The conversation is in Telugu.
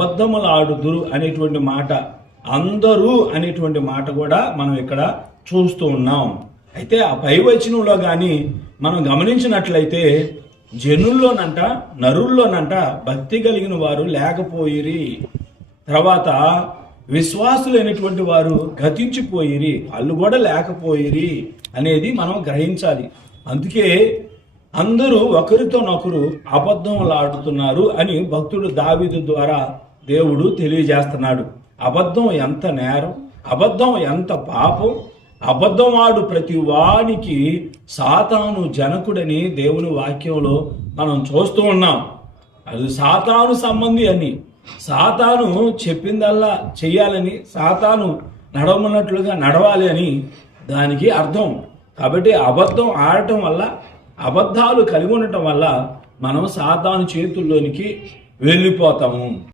అబద్ధములాడుదురు అనేటువంటి మాట, అందరూ అనేటువంటి మాట కూడా మనం ఇక్కడ చూస్తూ ఉన్నాం. అయితే ఆ పై వచనంలో కానీ మనం గమనించినట్లయితే జనుల్లోనంట, నరుల్లోనంట భక్తి కలిగిన వారు లేకపోయిరి, తర్వాత విశ్వాసులైనటువంటి వారు గతించిపోయిరి, వాళ్ళు కూడా లేకపోయిరి అనేది మనం గ్రహించాలి. అందుకే అందరూ ఒకరితోనొకరు అబద్ధములాడుతున్నారు అని భక్తుడు దావీదు ద్వారా దేవుడు తెలియజేస్తున్నాడు. అబద్ధం ఎంత నేరం, అబద్ధం ఎంత పాపం, అబద్ధం ఆడు ప్రతి వానికి సాతాను జనకుడని దేవుని వాక్యంలో మనం చూస్తూ ఉన్నాం. అది సాతాను సంబంధి అని, సాతాను చెప్పిందల్లా చెయ్యాలని, సాతాను నడవమన్నట్లుగా నడవాలి అని దానికి అర్థం. కాబట్టి అబద్ధం ఆడటం వల్ల, అబద్ధాలు కలిగి ఉండటం వల్ల మనం సాతాను చేతుల్లోనికి వెళ్ళిపోతాము.